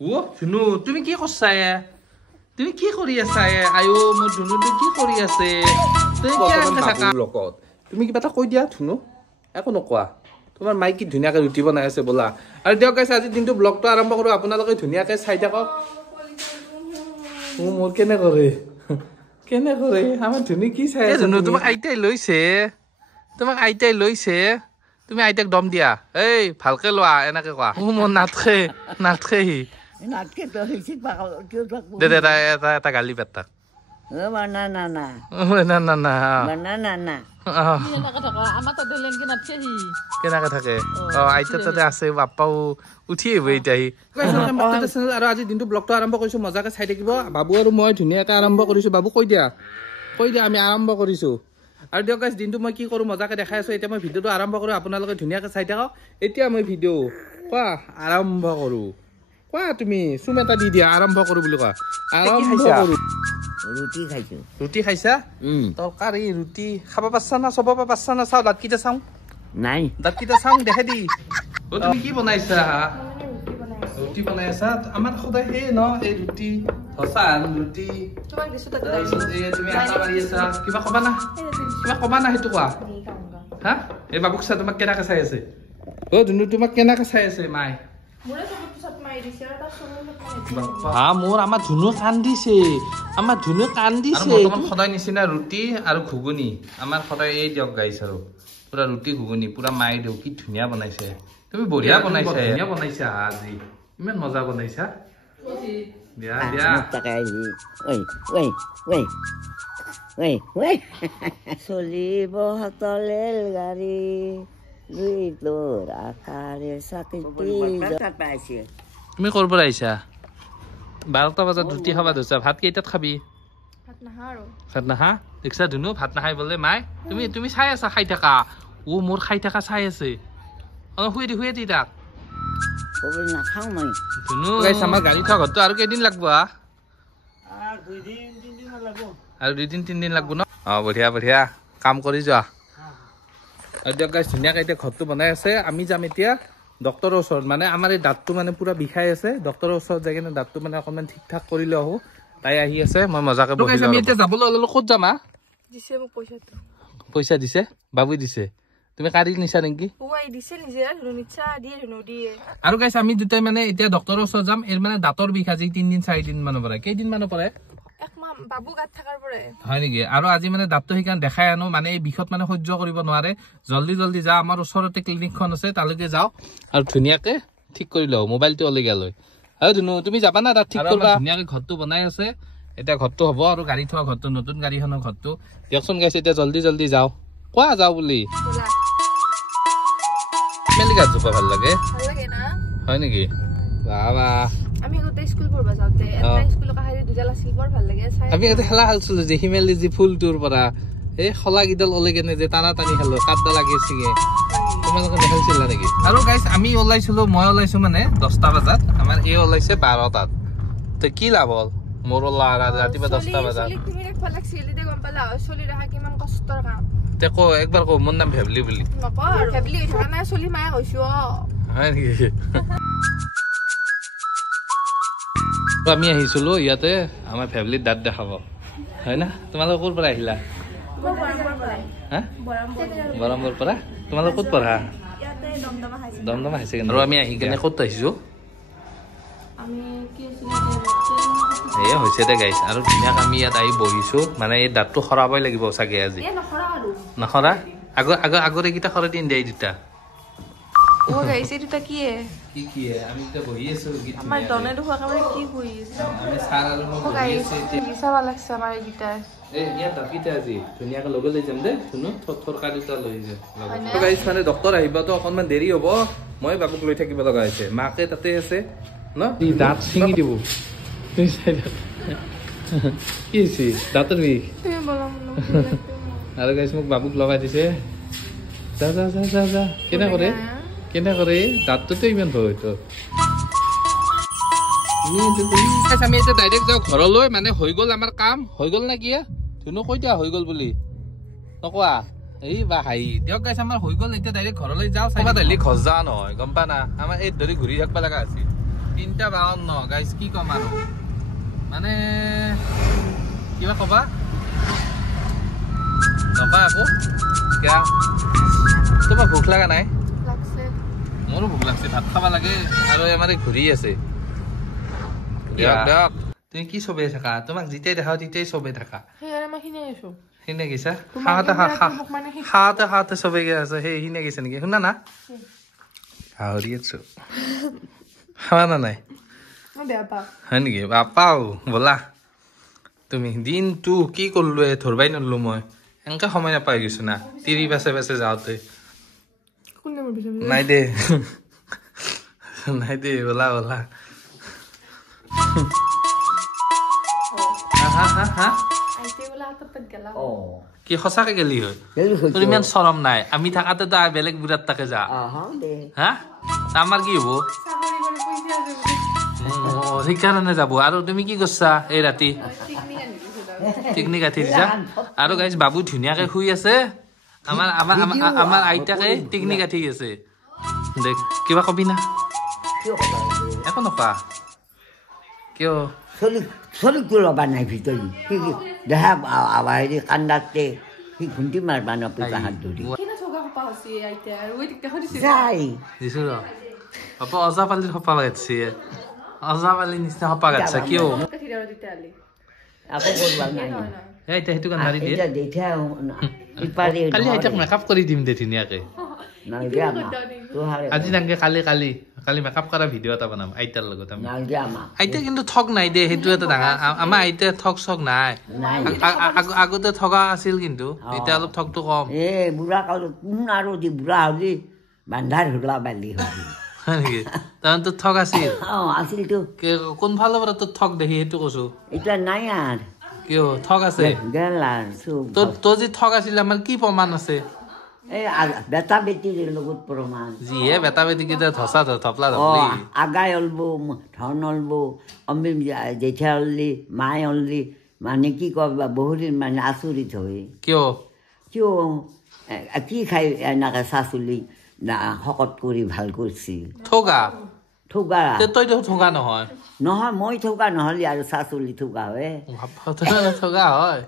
ও ধুনু তুমি কি কৰছা তুমি কি কৰি আছা আয়ো মোৰ ধুনু তুমি কি কৰি আছে তুমি কি আনকে থাকা লগত তুমি কিবা এটা কৈ দিয়া ধুনু একো নকোৱা তোমাৰ মাই কি ধুনীয়াকৈ ৰুটি বনাই আছে বলা আৰু দিয়ক গাইছে আজি দিনটো ব্লগটো আৰম্ভ কৰো আপোনালোকে ধুনীয়াকৈ চাই থাকক ও মোৰ কেনে কৰে আমাৰ ধুনু কি চাই আছে ধুনু তোমাক আইতাই লৈছে তুমি আইতাক দম দিয়া এই ভালকে লোৱা এনেকে কোৱা ও মোৰ নাটকে দে এটা গালি পেটা কেনেকে থাকে আইতা তাতে আছে বাপ্পাও উঠি আহিব এতিয়া আৰু আজি দিনটো ব্লগটো আৰম্ভ কৰিছো মজাকে চাই থাকিব বাবু আৰু মই ধুনীয়াকে আৰম্ভ কৰিছো বাবু কৈ দিয়া আমি আৰম্ভ কৰিছো আৰু দিয়ক গাইছ দিনটো মই কি কৰো মজাকে দেখাই আছো এতিয়া মই ভিডিঅ'টো আৰম্ভ কৰো আপোনালোকে ধুনীয়াকে চাই থাকক এতিয়া মই ভিডিঅ' কোৱা আৰম্ভ কৰো কোৱা তুমি চুম এটা দি দিয়া আৰম্ভ কৰো বুলি কোৱা আৰম্ভ কৰো ৰুটি খাইছা তৰকাৰী ৰুটি খাব পাৰছা না চব পাৰছা না চাও দাঁতকেইটা চাওঁ নাই দাঁতকেইটা চাওঁ দেখে দি তুমি কি বনাইছা ৰুটি বনাই আছা আমাৰ সদায় সেই ন এই ৰুটি হচান ৰুটি তুমি আটা মাৰি আছা কিবা কবা না সেইটো কোৱা হা এই বাবুক চা তোমাক কেনেকে চাই আছে অ ধুনু তোমাক কেনেকে চাই আছে মাই মোৰ আমাৰ ধুনু কান্দিছে সদায় নিচিনা ৰুটি আৰু ঘুগুনি আমাৰ সদায় এই দিয়ক গাইছ আৰু পুৰা ৰুটি ঘুগুনি পুৰা মাই দিও কি ধুনীয়া বনাইছে তুমি বঢ়িয়া বনাইছা আজি ইমান মজা বনাইছা দিয়া চলিব হতলেল গাড়ী তুমি কৰ পৰা আহিছা 12টা বজাত ৰুটি খাবা ধৰিছা ভাত কেইটাত খাবি ভাত নাহা দেখছা ধুনু ভাত নাখাই বোলে মাই তুমি চাই আছা খাই থাকা ও মোৰ খাই থাকা চাই আছে অলপ শুয়ে দি তাক নাখাওঁ মই ধুনু গাইছ আমাৰ গাড়ী থোৱা ঘৰটো আৰু কেইদিন লাগব আৰু 2-3 দিন লাগব ন বঢ়িয়া কাম কৰি যোৱা দিয়ক গাইছ ধুনীয়াকৈ এতিয়া ঘৰটো বনাই আছে আমি যাম এতিয়া ডক্টৰৰ ওচৰত মানে আমাৰ এই দাঁতটো মানে পুৰা বিষাই আছে ডক্টৰৰ ওচৰত যাই কিনে দাঁতটো মানে অকণমান ঠিক ঠাক কৰি লৈ আহো তাই আহি আছে মই মজাকে বহি আমি এতিয়া যাবলৈ ওলালো ক'ত যাম পইচা দিছে বাবুই দিছে তুমি কাঢ়ি নিছা নেকি আৰু গাইছ আমি দুটাই মানে এতিয়া ডক্টৰৰ ওচৰত যাম এৰ মানে দাঁতৰ বিষ আজি 3 দিন 4 দিন মানৰ পৰা কেইদিন মানৰ পৰা বাবু গাত থাকাৰ পৰে হয় নেকি আৰু আজি মানে দাঁতটো সেইকাৰণে দেখাই আনো মানে এই বিষত মানে সহ্য কৰিব নোৱাৰে জলদি যা আমাৰ ওচৰতে ক্লিনিকখন আছে তালৈকে যাও আৰু ধুনীয়াকে ঠিক কৰি লও মোবাইলটো অলেগা লৈ আৰু ধুনু তুমি যাবা না দাঁত ঠিক কৰিবা ধুনীয়াকে ঘৰটো বনাই আছে এতিয়া ঘৰটো হ'ব আৰু গাড়ী থোৱা ঘৰটো নতুন গাড়ীখনৰ ঘৰটো দিয়কচোন গাইছে এতিয়া জলদি যাও কোৱা যাও বুলি মেলিগাত জোপা ভাল লাগে না হয় নেকি বাবা আমি গতে স্কুল পঢ়বা যাওতে এটা স্কুলৰ কাহিনী দুজাল আছিল বৰ ভাল লাগে চাই আমি গতে খেলা খেলছিলো যে হিমেলি যি ফুলটোৰ পৰা এই খলা গিডাল ওলাই কেনে যে টানি খেলো কাটডা লাগিছিগে তোমালোকে খেলছিলা নেকি আৰু গাইছ আমি ওলাইছিলো মই ওলাইছো মানে 10টা বজাত আমাৰ এই ওলাইছে 12টাত তো কি লাভ হল মোৰ ৰাতিপুৱা 10টা বজাত তুমি ৰাখবা লাগছিল দে গম পালা চলি ৰাখা কিমান কষ্টৰ কাম তে কো একবাৰ কো মোৰ নাম ভেবলি বুলি নকৰ ভেবলি থকা নাই চলি মায়ে কৈছো হয় নেকি আমি আহিছিলো ইয়াতে আমাৰ ফ্যামিলিৰ দাঁত দেখাব হয় না তোমালোক ক'ৰ পৰা আহিলা বৰমপুৰ পৰা তোমালোক ক'ত পঢ়া দমদমা হাই ছেকেণ্ডাৰী আৰু আমি আহি কেনে ক'ত আহিছো এই হৈছে দে গাইছ আৰু ধুনীয়াকৈ আমি ইয়াত আহি বহিছো মানে এই দাঁতটো সৰাবই লাগিব চাগে আজি নখৰা আগৰ এইকেইটা সৰাই দিন দে দুটা ও গাইছে এটা কি আমি তো বহি আছো আমাৰ দনে দুখ একেবাৰে কি হৈ আছে আমি সাৰ আৰু মই বহি আছো চাবা লাগছে আমাৰ এইকেইটা ইয়াত দাঁতকেইটা আজি ধুনীয়াকৈ লগে লৈ যাম দে শুনো থৰকাৰ দুটা লৈ যাম গাইছ মানে ডক্টৰ আহিবতো অকণমান দেৰি হ'ব মই বাবুক লৈ থাকিব লগা হৈছে মাকে তাতে আছে ন দাঁত ছিঙি দিব কি হৈছে দাঁতৰ বিষ আৰু গাইছ মোক বাবুক লগাই দিছে যা কেনে কৰে দাঁতটোতো ইমান ভয় হয়তো আমি এতিয়া ডাইৰেক্ট যাওঁ ঘৰলৈ মানে হৈ গ'ল আমাৰ কাম হৈ গ'ল নে কি ধুনু কৈ দিয়া হৈ গ'ল বুলি নকোৱা এই বা হাই দিয়ক গাইছ আমাৰ হৈ গ'ল এতিয়া ডাইৰেক্ট ঘৰলৈ যাওঁ চাই দিলি খজা নহয় গম পা না আমাৰ এই ধৰি ঘূৰি থাকিব লগা আছিল 3:52 গাইজ কি কম আৰু মানে কিবা কবা নকয় আকৌ কিয়া তোমাৰ ভোক লগা নাই মোৰো ভোক লাগছে ভাত খাবা লাগে আৰু আমাৰ ঘূৰি আছে দিয়ক তুমি কি চবেই থাকা তোমাক যেতিয়াই দেখাও তেতিয়াই চবেই থাকা সিনে গৈছা খাওঁতে চবেই আছে সেই সিনে গৈছে নেকি শুনা না হাঁহৰি আছো খাবা না নাই হয় নেকি বাপাও ব'লা তুমি দিনটো কি কৰিলো ধৰবাই নলো মই এনেকে সময় নাপাই গৈছো না তিৰি বাছে বাছে যাওঁতে নাই দে নাই দে ব'লা ব'লা কি সঁচাকে গেলি হয় তোৰ ইমান চৰম নাই আমি থাকাতেতো বেলেগ বুঢ়াত তাকে যা হা আমাৰ কি হব সেইকাৰণে যাব আৰু তুমি কি কৰিছা এই ৰাতি পিকনিক আঠি দিছা আৰু গাইজ বাবু ধুনীয়াকে শুই আছে আমাৰ আইতাকে পিকনিক আঠি আছে দেখ কিবা কবি না একো নকৱা কিয় চলিটো ল'বা নাই ভিতৰি দেহা হেৰি কান্দাতে সি ঘুণ্টি মাৰবা নপিকা হাত ধৰি যাই দিছো ৰ পাপা অজা পালিৰ সপা গাইছে অজা পালিৰ নিচিনা সপা গাইছা কিয় আকৌ কৰবা নাই এতিয়া সেইটো কাম মাৰি দিয়ে এতিয়া দেখিয়া ইপাৰি কালি আইতাক মেকআপ কৰি দিম দে ধুনীয়াকে নালগে আমাক আজি নাংগে কালি মেকআপ কৰা ভিডিঅ' এটা বনাম আইতাৰ লগত আমি নালগে আমাক আইতা কিন্তু ঠগ নাই দে সেইটো এটা ডাঙৰ আমাৰ আইতা ঠগ চগ নাই আগতে ঠগা আছিল কিন্তু এতিয়া অলপ ঠগটো কম বুঢ়া কালত কোন আৰু দি বুঢ়া হলি বান্ধাৰ ধৰা বালি হলি হয় নেকি তাৰমানে তোৰ ঠগ আছিল আছিলতো কোনফালৰ পৰা তোৰ ঠগ দেখি সেইটো কৈছো এতিয়া নাই আৰু কিয় ঠগ আছে তোৰ যি ঠগ আছিল আমাৰ কি প্ৰমাণ আছে বেটা বেটিৰ লগত প্ৰমাণ যিহে বেটা বেটি কেইটা ধচা ধপলা আগাই অলব ধন অলব আমি জেঠা অললি মায়ে অললি মানে কি কবা বহুদিন মানে আচৰিত হয় কিয় কি খাই এনেকে চাচুলি শকত কৰি ভাল কৰিছিল ঠগা তই দেখোন ঠগা নহয় মই ঠগা নহ'লে আৰু চাচুলি ঠগা হয় ঠগা হয়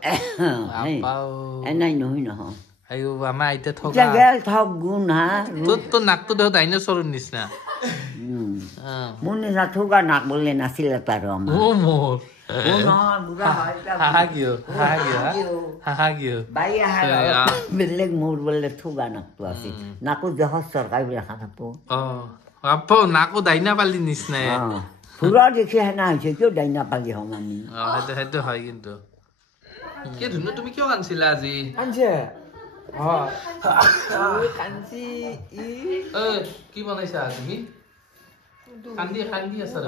এনেই নহয় আইও আমাৰ আইতা ঠগা ঠগ গুণ হা তোৰ নাকটো দেখোন ডাইনচৰৰ নিচিনা মোৰ নিচিনা ঠগা নাক বোলে নাছিল তাৰ বেলেগ মোৰ বোলে ঠগা নাকটো আছিল নাকো দেহৰ চৰকাৰী দেখা নাপো নাকো দাইনা পালি নিচিনাই ফুৰা দেখি হেনা হৈছে কিয় দাইনা পালি হম আমি সেইটো হয় কিন্তু কি ধুনু তুমি কিয় কান্দিছিলা আজি কি বনাইছা তুমি কান্দি আছা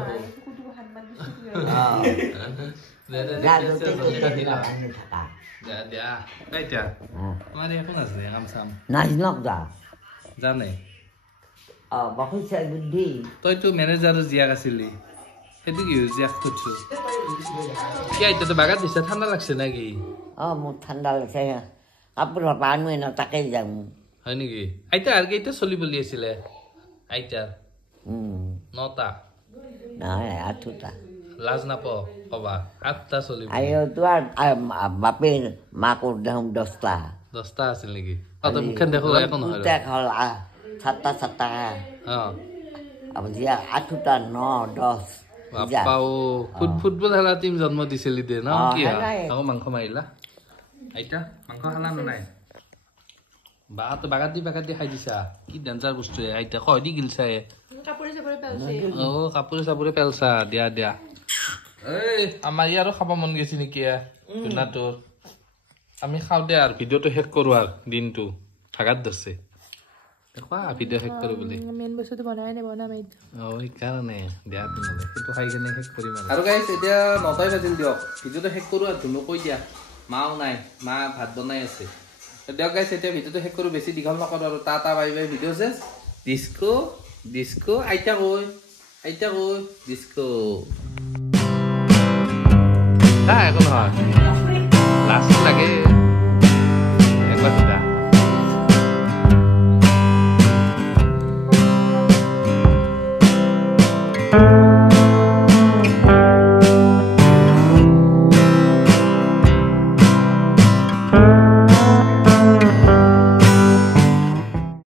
জানে তইতো মেনেজাৰৰ জীয়াক আছিলি সেইটো কি জীয়াক খুজছো কি আইতাতো বাগাত দিছা ঠাণ্ডা লাগছে নাকি মোৰ ঠাণ্ডা লাগছে কাপোৰ পানো ন তাকে যাম হয় নেকি আইতা আৰু কেইটা চলি বলি আছিলে আইতা 9টা নহয় 8টা লাজ নাপাও কবা 8টা চলি তোমাৰ বাপেৰ মাকৰ দেখোন 10টা আছিল নেকি তই মুখখন দেখো একো নহয় 7টা জিয়া 8টা 9 10 বাপাও ফুটবল খেলা টিম জন্ম দিছিলি দে ন কি আকৌ মাংস মাৰিলা আইতা মাংস খালা নাই বাগাত দি খাই দিছা কি ডেঞ্জাৰ বস্তু আইতা কয় দি গিলছা কাপোৰে চাপোৰে পেলছা দিয়া এই আমাৰ ইয়াৰো খাব মন গৈছে নেকি তোৰ আমি খাওঁ দে আৰু ভিডিঅ'টো শেষ কৰো আৰু দিনটো ভাগাত ধৰছে দেখুৱা ভিডিঅ' শেষ কৰো বুলি সেইকাৰণে দিয়া তেনেহ'লে সেইটো খাই কিনে শেষ কৰিম আৰু গাইছ এতিয়া 9টাই বাজিল দিয়ক ভিডিঅ'টো শেষ কৰো আৰু ধুনু কৈ দিয়া মাও নাই মা ভাত বনাই আছে দিয়ক গাইছ এতিয়া ভিডিঅ'টো শেষ কৰো বেছি দীঘল নকৰো আৰু টা বাই ভিডিঅ' চেছ ডিস্কো আইতা কৈ ডিস্কো একো নহয় লাষ্ট লাগে